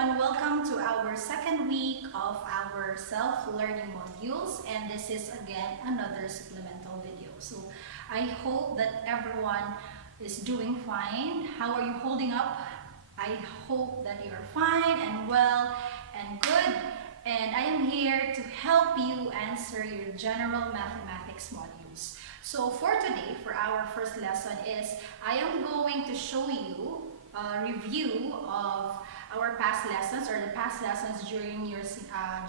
everyone, welcome to our second week of our self-learning modules, and this is again another supplemental video. So I hope that everyone is doing fine. How are you holding up? I hope that you are fine and well and good, and I am here to help you answer your general mathematics modules. So for today, for our first lesson is I am going to show you a review of our past lessons or the past lessons during your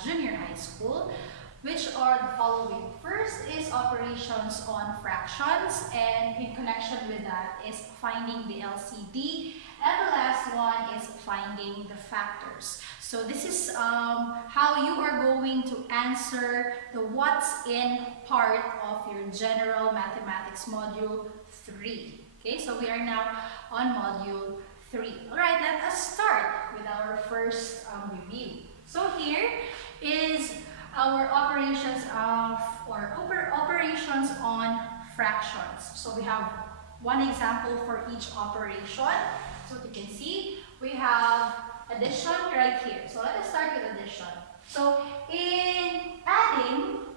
junior high school, which are the following. First is operations on fractions, and in connection with that is finding the LCD, and the last one is finding the factors. So this is how you are going to answer the what's in part of your general mathematics module 3. Okay, so we are now on module 3. Alright, let us start with our first review. So here is our operations operations on fractions. So we have one example for each operation. So you can see we have addition right here. So let us start with addition. So in adding,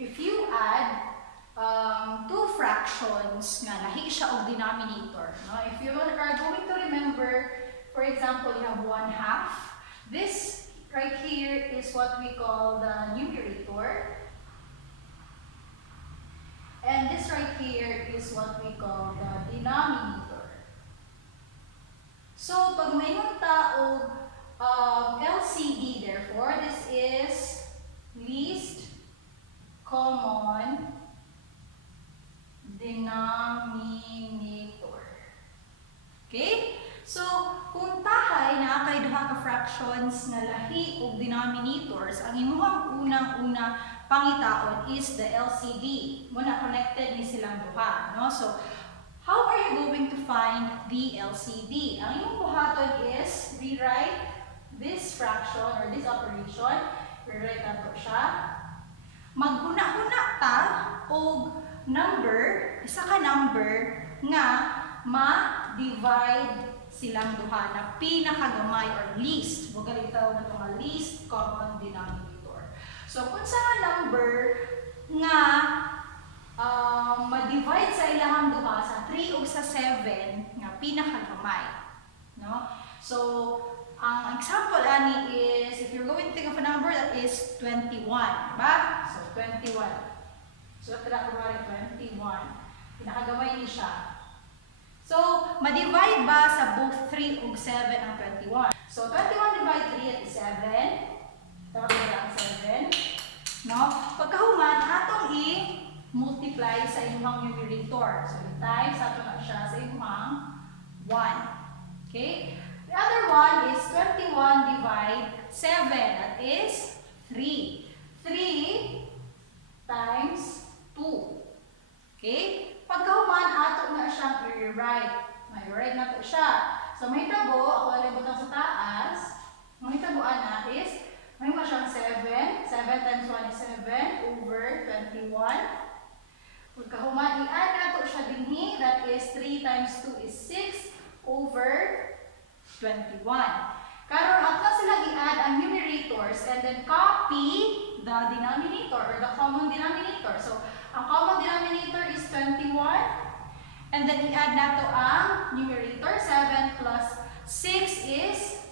if you add two fractions nga lahi siya og denominator, if you are going to remember, for example, you have 1/2. This right here is what we call the numerator, and this right here is what we call the denominator. So pag mayroon ta og LCD, therefore this is least common denominator. Okay? So, kung tahay na kay duha ka fractions nga lahi og denominators, ang imuhang unang-una pangitaon is the LCD. Muna connected ni silang duha, no? So, how are you going to find the LCD? Ang imong buhaton is rewrite this fraction or this operation. Rewrite nato siya. Maghuna-huna ta og number, isa ka number nga ma-divide silang duha na pinakagamay or least. Bugaling tawag na itong least common denominator. So, kung sa number nga ma-divide sa ilahang duha sa 3 o sa 7 nga pinakagamay. No? So, ang example ani is, if you're going to think of a number that is 21, ba? So, 21. So, tira ko 21. Pinakagamay ni siya. So, ma-divide ba sa both 3 ug 7 ang 21? So, 21 divide 3 at 7. Tawag ko ang 7. No? Pagkahuman, atong i-multiply sa inyong numerator. So, i-times ato na siya sa inyong 1. Okay? The other one is 21 divide 7. That is 3. 3 times 2. Okay? Pagkahuman, ato na siyang i-rewrite. May-rewrite na ito siya. So, may tabo, ako alibutang sa taas. May tabuan na is, may mo siyang 7. 7 times 1 is 7 over 21. Pagkahuman, i-add na ito siya dinhi. That is 3 times 2 is 6 over 21. Karon, ato na sila i-add ang numerators and then copy the denominator or the common denominator. So, ang common denominator is 21. And then i-add nato ang numerator. 7 plus 6 is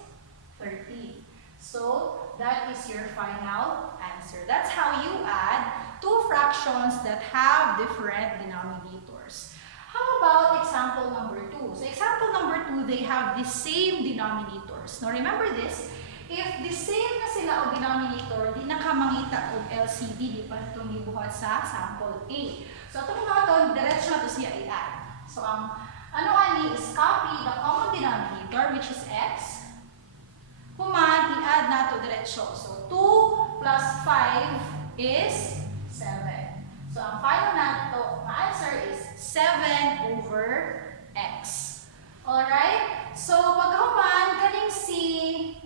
13. So, that is your final answer. That's how you add two fractions that have different denominators. How about example number 2? So, example number 2, they have the same denominators. Now, remember this. If the same na sila o denominator, di na ka mangita o LCD, di pa itong ibuhat sa sample A. So, itong mga ito, diretso na ito siya i-add. So, ang ano ani is copy the common denominator, which is x. Human, i-add na ito diretso. So, 2 plus 5 is 7. So, ang final na ito, answer is 7 over x. Alright? So, pagkahuman, kaning C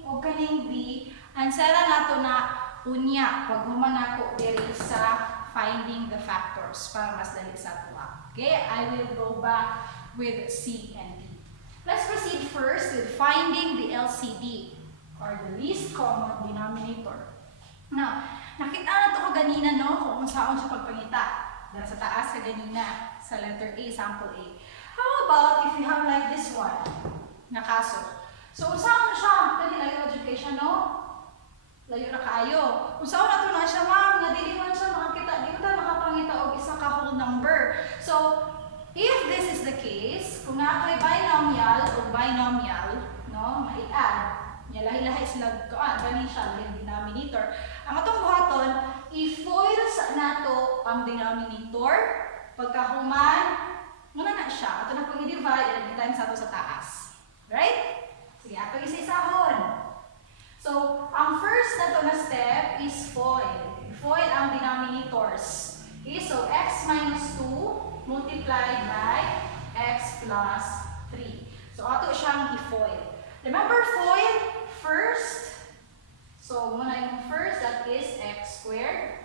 o kaning D, answera nato na unya. Paghuman ako diri sa finding the factors para mas dali sa tuwa. Okay? I will go back with C and D. Let's proceed first with finding the LCD. or the least common denominator. Now, nakita na ito kaganina, no? Kung saan siya pagpangita. Dahil sa taas kaganina, sa letter A, sample A. How about if you have like this one, na kaso? So, saan na siya? Dali layo education, no? Layo na kaayo. Kung saan na ito na siya, ma'am, nadili man siya makakita. Di ko tayo makapangita o isa ka whole number. So, if this is the case, kung nakakay binomial o binomial, no, mai-add, niya lahi-lahi sila doon, gani siya, lahi denominator. Ang atong buhaton, i-foil sa nato ang denominator, pagkahuman, muna na siya. Ito na pag i-divide, i-divide times sa ato sa taas. Right? Sige, ato isa-isahon. So, ang first na to na step is foil. Foil ang denominators. Okay, so x minus 2 multiplied by x plus 3. So, ato siyang i-foil. Remember foil first? So, muna yung first, that is x squared.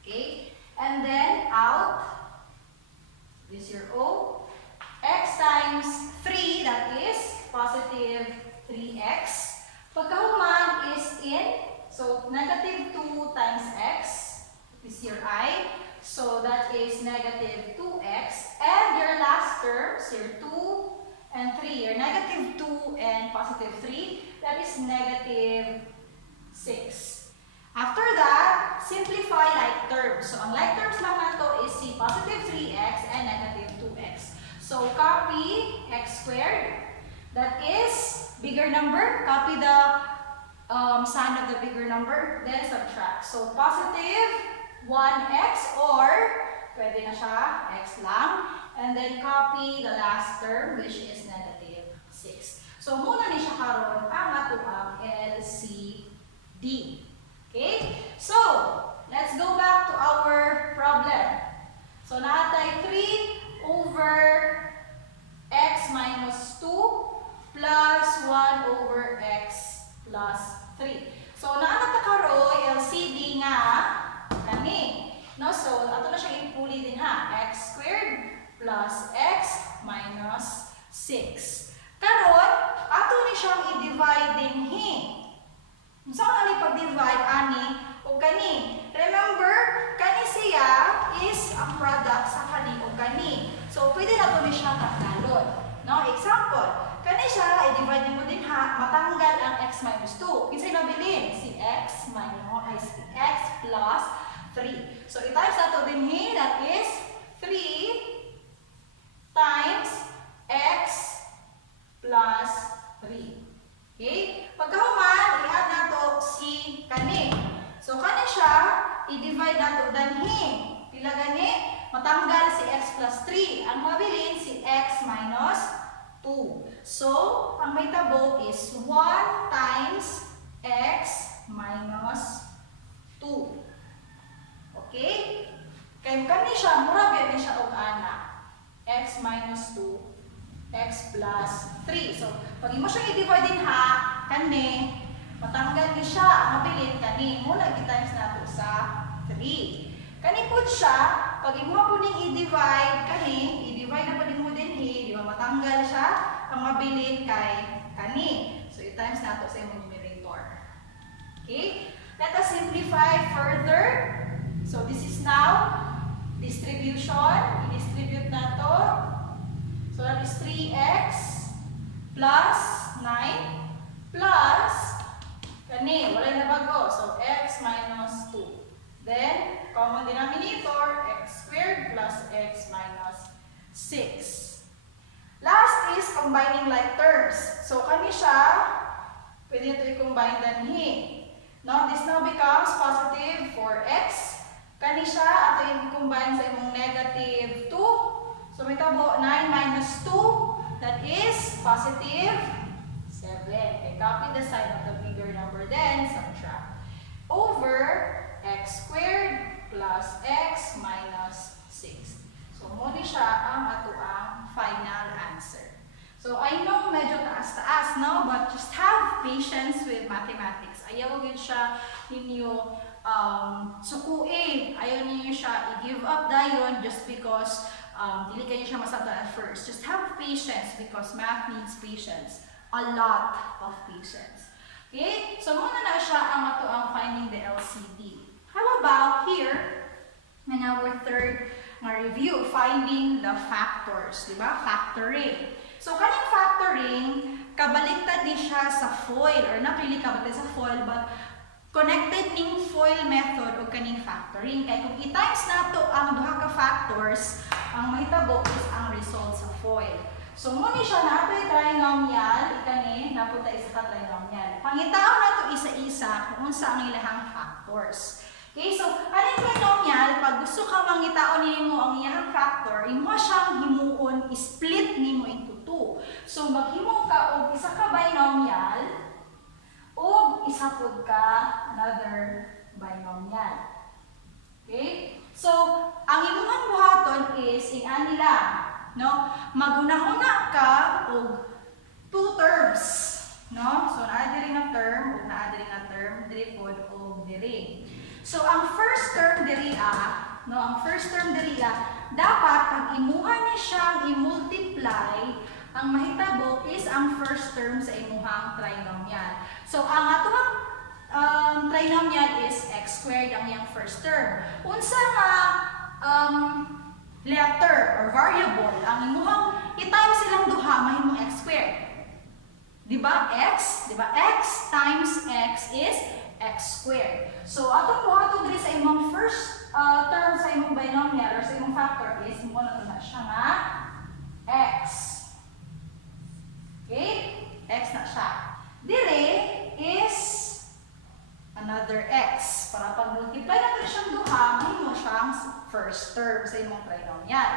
Okay, and then out, this is your O. X times 3, that is positive 3x. Pagkahuman is in, so negative 2 times x is your I. So that is negative 2x. And your last terms, your 2 and 3, your negative 2 and positive 3, that is negative 6. After that, simplify like terms. So ang like terms lang nato is si positive 3x and negative 2x. So copy x squared. That is bigger number. Copy the sign of the bigger number. Then subtract. So positive 1x or pwede na siya x lang. And then copy the last term which is negative 6. So muna ni siya karon ang atuang LCD. Okay? So let's go back to our problem. So natay 3 over x minus 2 plus 1 over x plus 3. So, naanata karoy, LCD nga, kani. No? So, ato na siyang ipuli din ha. X squared plus x minus 6. Karon, ato ni siyang i-divide din hi. Saan ani pag-divide, ani o kani? Remember, kani siya is ang product sa kani o kani. So, pwede na to ni siya tatlalon. No? Example, kani siya, i-divide mo din ha, matanggal ang x minus 2. Kinsay nabilin? Si x minus, si x plus 3. So, i-times nato din hi, that is 3 times x plus 3. Okay? Pagkahuman, i-add nato si kani. So, kani siya, i-divide nato dan hi. Pila gani? Matanggal si x plus 3. Ang mabilin si x minus 2. So, ang may tabo is 1 times x minus 2. Okay? Kaya kani siya, mura biya ni siya og ana. X minus 2, x plus 3. So, pag imo siya i-divide din ha, kani, matanggal ni siya, ang mabilin kani. Muna i-times nato sa 3. Kani po siya, pag imo po ning i-divide kani, i-divide na po din mo din hi, di ba matanggal siya, ang mabilin kay kani. So, i-times nato sa imong numerator. Okay? Let us simplify further. So, this is now distribution. I-distribute na to. So, that is 3x plus 9 plus kani, wala na bago. So, x minus 2. Then, common denominator, x squared plus x minus 6. Last is combining like terms. So, kani siya, pwede ito i-combine dan hi. Now, this now becomes positive 4x. Kani siya, ato yung i-combine sa imong negative 2. So, may tabo 9 minus 2. That is positive 7. Okay, copy the sign of the bigger number, then subtract. Over x squared plus x minus 6. So, muli siya ang atuang final answer. So, I know medyo taas-taas, no? But just have patience with mathematics. Ayaw yun siya ninyo sukuin. Ayaw ninyo siya i-give up dayon just because dili kayo siya masata at first. Just have patience because math needs patience. A lot of patience. Okay? So, muna na siya ang ato ang finding the LCD. How about here, in our third review, finding the factors, di ba? Factoring. So, kaning factoring, kabaliktad ni siya sa FOIL, or not really kabaliktad sa FOIL, but connected ning FOIL method o kaning factoring. Kaya kung i-times nato ang duha ka factors, ang mahitabo is ang result sa FOIL. So, muna siya nato trinomial, ikani, napunta isa ka trinomial. Pangitaw nato isa-isa kung unsa ang ilahang factors. Okay, so, kaning trinomial, pag gusto ka mangitaon nimo ang iyang factor, imo siyang himuon, split nimo into 2. So, maghimo ka og isa ka binomial, o isa pod ka another binomial. Okay? So, ang imong buhaton is ingani lang, no? Maghunahuna ka og 2 terms, no? So, naa diri nga term ug naa diri nga term, diri pod og diri. So, ang first term diri no? Ang first term diri dapat pag imuha ni siyang i-multiply, ang mahitabo is ang first term sa imuhang trinomial. So, ang atong trinomial is x squared ang iyang first term. Unsa nga letter or variable ang imuhang i-times silang duha mahimong x squared. Di ba? X times x is x squared. So, atong buhaton diri sa imong first term sa imong binomial or sa imong factor is mo na siya nga x. Okay? X na siya. Dire is another x. Para pag multiply natin siyang duha, mahimo siyang first term sa imong trinomial.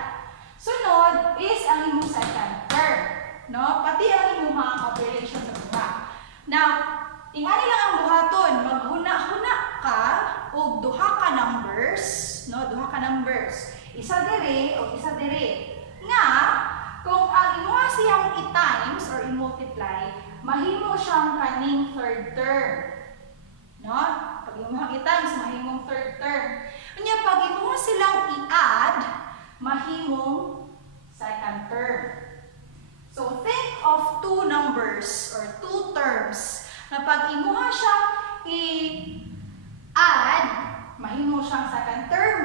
Sunod is ang imong second term. No? Pati ang imong operation sa duha. Now, ingani lang ang buhaton, maghuna-huna ka og duha ka numbers, no? Duha ka numbers. Isa dire o isa dire. Nga, kung ang imuha siyang i-times or i-multiply, mahimo siyang kaning third term. No? Pag imuha i-times, mahimong third term. Kanya, pag imuha silang i-add, mahimong second term. So, think of two numbers or two terms na pag imuha siyang i-add, mahimo siyang second term.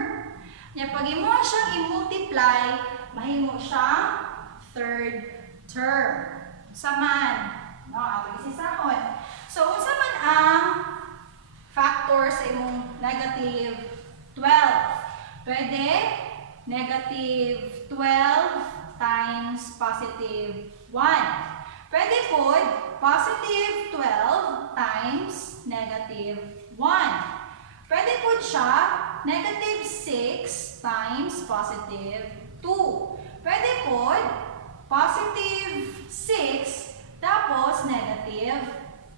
Kanya, pag imuha siyang i-multiply, mahimo siyang third term. Saman, no, ato isisahon. So, unsa man ang factor sa imong negative 12? Pwede negative 12 times positive 1. Pwede po positive 12 times negative 1. Pwede po siya negative 6 times positive 2. Pwede po positive 6 tapos negative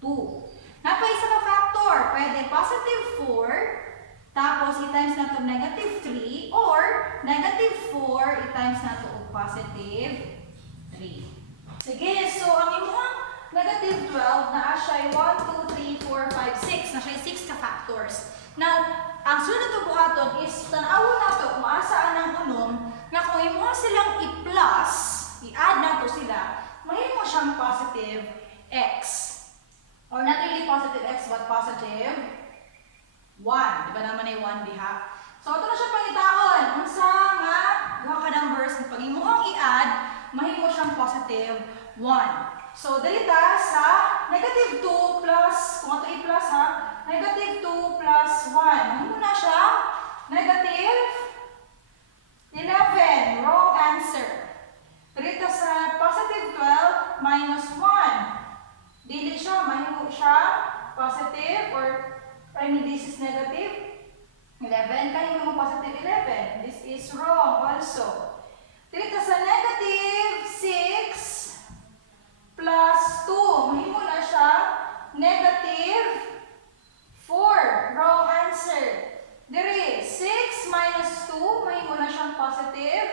2. Napaisa pa factor. Pwede positive 4 tapos i-times na ito negative 3 or negative 4 i-times na ito positive 3. Sige, so ang imuhang negative 12 na siya 1, 2, 3, 4, 5, 6. Na siya 6 ka factors. Now, ang sunod na ito buhaton is tanawa na ito kung asaan ang unom na kung imuha silang i-plus, i-add na ito sila, mahimo siyang positive x. Or not really positive x, but positive 1. Diba naman ay 1 diha? So, ito na siya pangitaon. Unsa nga, duha ka numbers, pag imuhang i-add, mahimo siyang positive 1. So, dito sa negative 2 plus, kung ito i-plus ha, negative 2 plus 1. Mahimo na siya, negative 11. Wrong answer. Dito sa positive 12 minus 1. Dili siya, mahimo siya positive or this is negative 11. Kaya mo positive 11. This is wrong also. Dito sa negative 6 plus 2. Mahimo na siya negative 4. Wrong answer. Diri, 6 minus 2. Mahimo na siyang positive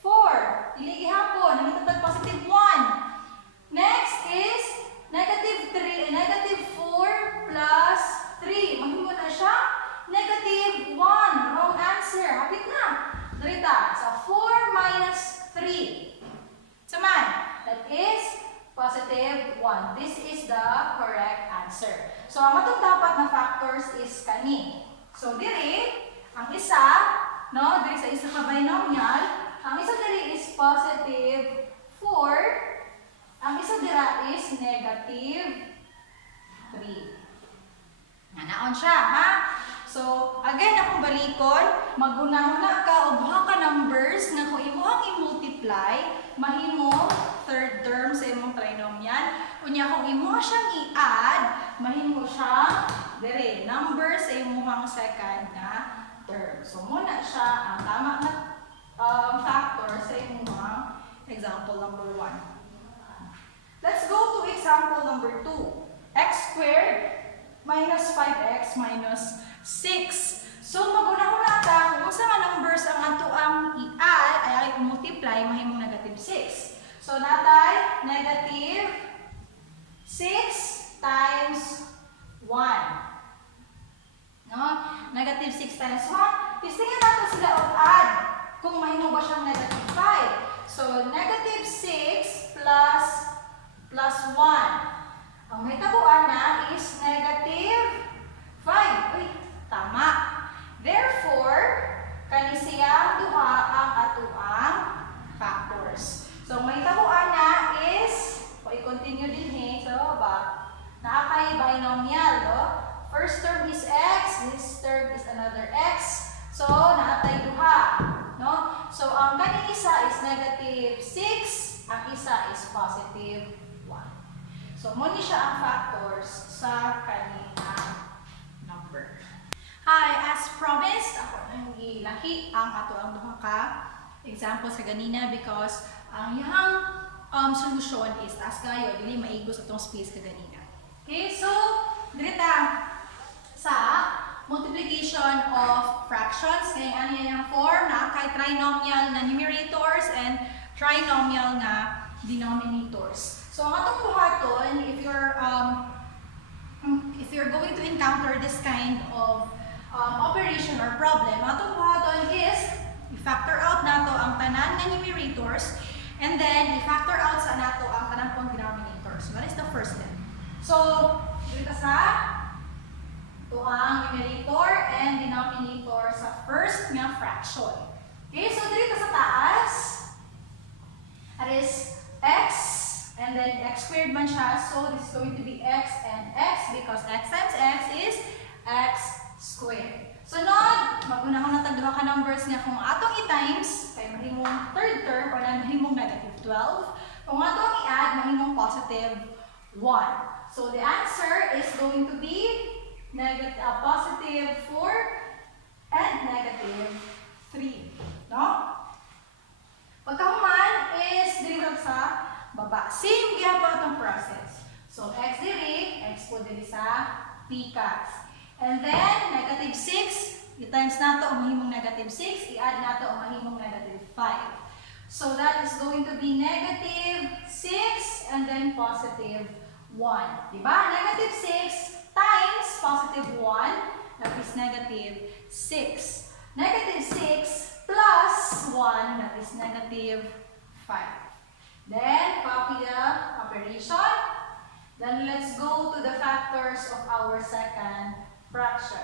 4. Dili gihapon. Namitatag positive 1. Next is negative 4 plus 3. Mahimo na siya negative 1. Wrong answer. Hapit na. Dirita. So, 4 minus 3. Saman. That is positive 1. This is the correct answer. answer. So, ang atong dapat na factors is kani. So, diri, ang isa, no, diri sa isa ka binomial, ang isa diri is positive 4, ang isa dira is negative 3. Nanaon siya, ha? So, again, akong balikon, maghuna-huna ka o buha ka numbers na kung imuhang i-multiply, mahimo third term sa imong trinomial. Kunya kung imuha siyang i-add, mahimo siyang dire numbers sa imuhang second na term. So, muna siya ang tama na factor sa imuhang example number 1. Let's go to example number 2. X squared minus 5x minus 6. So, maguna-una ta kung sa mga numbers ang ato ang i-add ay multiply mahimong negative 6. So, natay negative 6 times 1. No? Negative 6 times 1. Tistingin natin sila of add kung mahimong ba siyang negative 5. So, negative 6 plus 1. Ang may tabuan na is negative 5. Uy, tama. Therefore, kani siyang duha ang atuang factors. So, may tabuan na is, i-continue din so ba, naakay binomial, no? First term is x, this term is another x. So, naatay duha, no? So, ang kani isa is negative 6, ang isa is positive 1. So, muna siya ang factors sa kanina number. Hi, as promised, ako nang ilahi ang ato ang duha ka example sa ganina because ang iyang solution is taas kayo, dili maigos atong space ka ganina. Okay, so direta sa multiplication of fractions, kaya ano yung form na kay trinomial na numerators and trinomial na denominators. So ang atong buhaton, if you're going to encounter this kind of operation or problem, atong buhaton is i-factor out nato ang tanan nga numerators and then i-factor out sa nato ang tanan pong denominators. What is the first step? So, dito sa ito ang numerator and denominator sa first nga fraction. Okay, so dito sa taas, that is x, and then x squared man siya. So, this is going to be x and x because x times x is x squared. So, nun, mag-unahon na tagduha ka numbers nga kung atong i-times, kay mahimong third term or mahimong negative 12. Kung atong i-add, mahimong positive 1. So, the answer is going to be positive 4 and negative 3. No? Pagkahuman is dito sa baba. Same gyapon itong process. So, x diri, x po diri sa picas. And then, negative 6, i-times nato ang mahimong negative 6, i-add nato ang mahimong negative 5. So, that is going to be negative 6 and then positive 1. Diba? Negative 6 times positive 1, that is negative 6. Negative 6 plus 1, that is negative 5. Then, copy the operation. Then, let's go to the factors of our second fraction.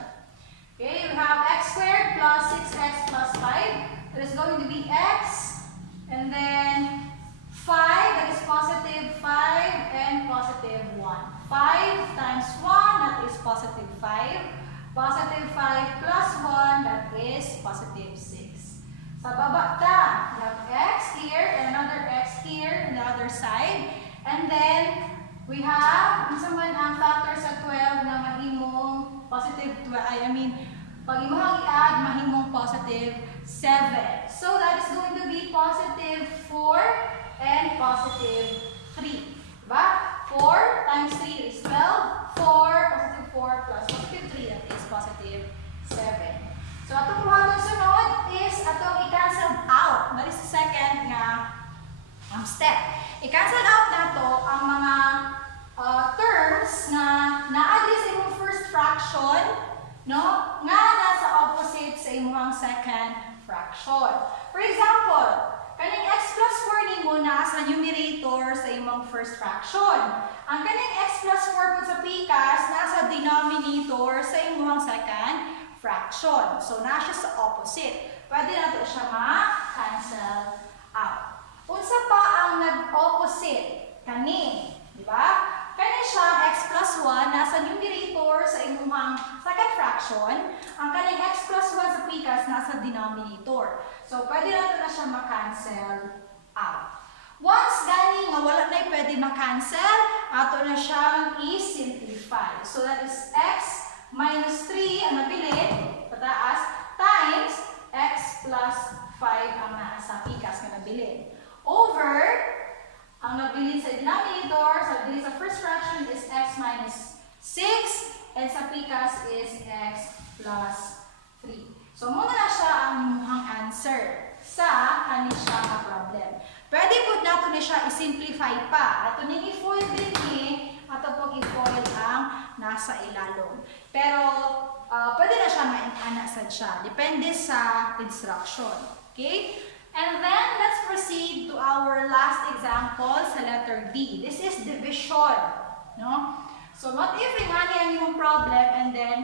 Okay, we have x squared plus 6x plus 5. That is going to be x. And then 5, that is positive 5 and positive 1. 5 times 1, that is positive 5. Positive 5 plus 1, that is positive 6. Sa baba ta, we have x here and another x here on the other side. And then we have, man ang factor sa 12 na mahimong positive 12, pag imuhang i-add, mahimong positive 7. So that is going to be positive 4 and positive 3. Diba? 4 times 3 is 12. 4, positive 4 plus positive 3, that is positive 7. So atong buhaton sunod is atong i-cancel out. That is the second nga step. I-cancel out nato ang mga terms na na-add sa imong first fraction, no? Nga nasa opposite sa imong second fraction. For example, kaning x plus 4 nimo nasa numerator sa imong first fraction. Ang kaning x plus 4 po sa pikas denominator sa imuhang second fraction. So, na siya sa opposite. Pwede nato siya ma-cancel out. Unsa pa ang nag-opposite? Kani. Diba? Kani siya, x plus 1, nasa numerator sa imuhang second fraction. Ang kaning x plus 1 sa pikas, nasa denominator. So, pwede nato na siya ma-cancel out. Once gani nga wala na pwede ma-cancel, ato na siyang i-simplify. So, that is x minus 3 ang nabilin, pataas, times x plus 5 ang nasa pikas na nabilin. Over, ang nabilin sa denominator, sa nabilin sa first fraction is x minus 6, and sa pikas is x plus 3. So, muna na siya ang imuhang answer sa kanin siya na problem. Pwede po nato na siya i-simplify pa. Ato ning i-foil din ato pong i-foil ang nasa ilalong. Pero, pwede na siya ma-anasad siya. Depende sa instruction. Okay? And then, let's proceed to our last example sa letter D. This is division. No? So, what if ingani ang iyong problem and then,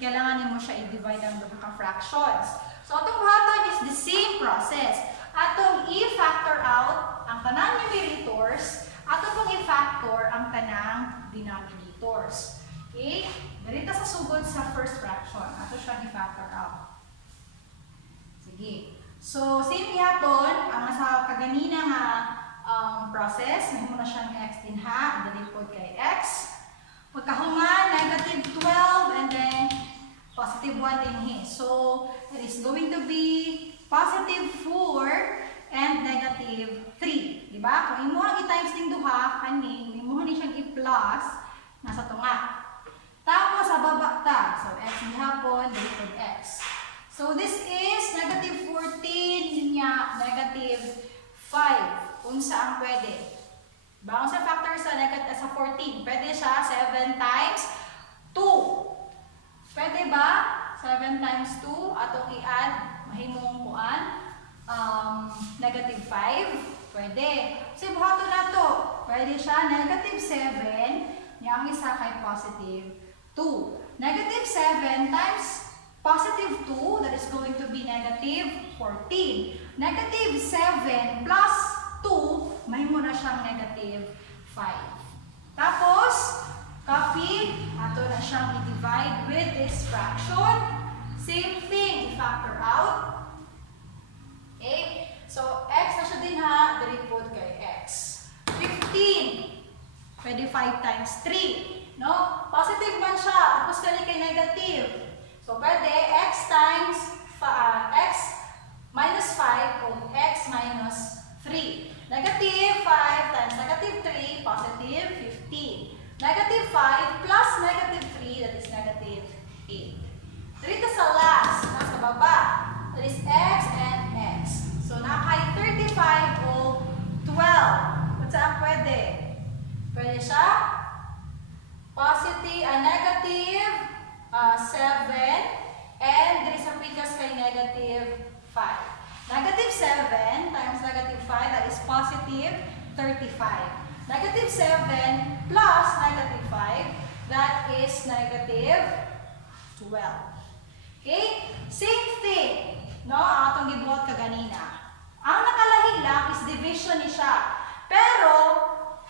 kailangan mo siya i-divide ang mga fractions. So, atong buhaton is the same process. Atong i-factor out ang tanang numerators, atong pong i-factor ang tanang denominators. Okay? Ganito sa sugod sa first fraction. Ato siya i-factor out. Sige. So, same yaton, ang nasa kaganina nga process, may muna siyang x din ha, dali po kay x. Pagkahuman, negative 12, and then positive 1 din he. So, it is going to be positive 4 and negative 3. Diba? Kung imuhang i-times din duha, kanin, imuhang ni siyang i-plus, nasa tunga. Tapos, sa baba ta. So, x ni hapon, dito x. So, this is negative 14, niya, negative 5. Unsa ang pwede? Diba? Unsa factor sa negative sa 14? Pwede siya 7 times 2. Pwede ba? 7 times 2, atong i-add, mahimong kuan, negative 5. Pwede. Kasi buhato na to. Pwede siya negative 7, niya ang isa kay positive 2. Negative 7 times positive 2, that is going to be negative 14. Negative 7 plus 2, mahimo na siyang negative 5. Tapos, copy, ato na siyang i-divide with this fraction. Same thing, i-factor out. Okay? So, x na siya din ha, diripod kay x. 15. Pwede 5 times 3. No? Positive man siya, tapos kali kay negative. So, pwede x times x minus 5 o x minus 3. Negative 5 times negative 3, positive 15. Negative 5 plus negative 3, that is negative 8. Dito sa last, nasa baba, that is x and x. So, nakay 35 o 12. What's ang pwede? Pwede siya positive, negative 7, and dito sa pikas kay negative 5. Negative 7 times negative 5, that is positive 35. Negative 7 plus negative 5, that is negative 12. Okay? Same thing. No? Ang atong gibuhat kaganina. Ang nakalahi lang is division ni siya. Pero,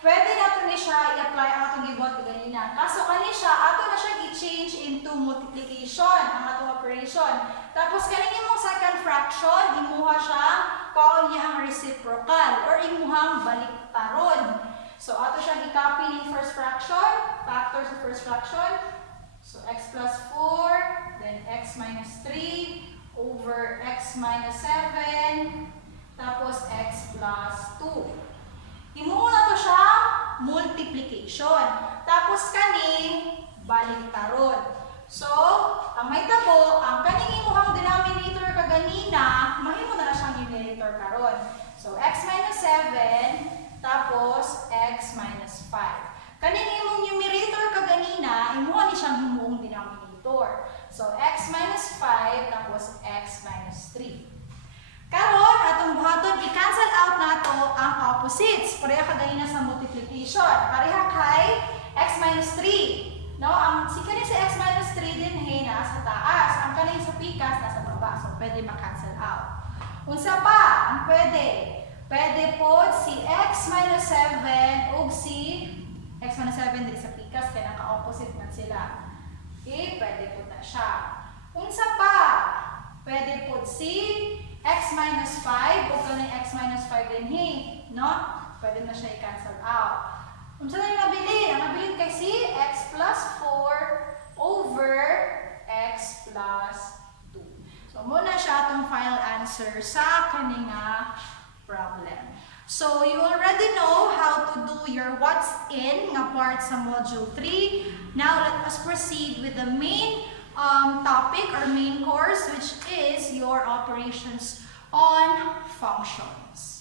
pwede natin ni siya i-apply ang atong gibuhat kaganina. Kaso kani siya, ato na siya i-change into multiplication, ang atong operation. Tapos, kaningin mong second fraction, imuha siya, kaon niya ang reciprocal, or imuhang baliktaron. So, ato siya i-copy ng first fraction, factor sa first fraction. So, x plus 4, then x minus 3, over x minus 7, tapos x plus 2. Imuha na to siya, multiplication. Tapos, kaning baliktaron. So, ang may tabo, ang kaning imuhang denominator kaganina, mahimo na siyang numerator karon. So, x minus 7, tapos x minus 5. Kaning imong numerator kaganina, imuha ni siyang humuong denominator. So, x minus 5, tapos x minus 3. Karon, atong buhaton, i-cancel out nato ang opposites. Pareha kaganina sa multiplication. Pareha kay x minus 3. No, ang si nasa taas. Ang kaning sa pikas nasa baba. So, pwede ma-cancel out. Unsa pa ang pwede? Pwede po si x minus 7 o si x minus 7 din sa pikas kaya naka-opposite man sila. Okay, pwede po na siya. Unsa pa? Pwede po si x minus 5 o kaning x minus 5 din no? Pwede na siya i-cancel out. Unsa na yung nabilin? Ang nabilin kay si x plus 4 over x plus 2. So, muna siya itong final answer sa kaninga problem. So, you already know how to do your what's in nga part sa module 3. Now, let us proceed with the main topic or main course, which is your operations on functions.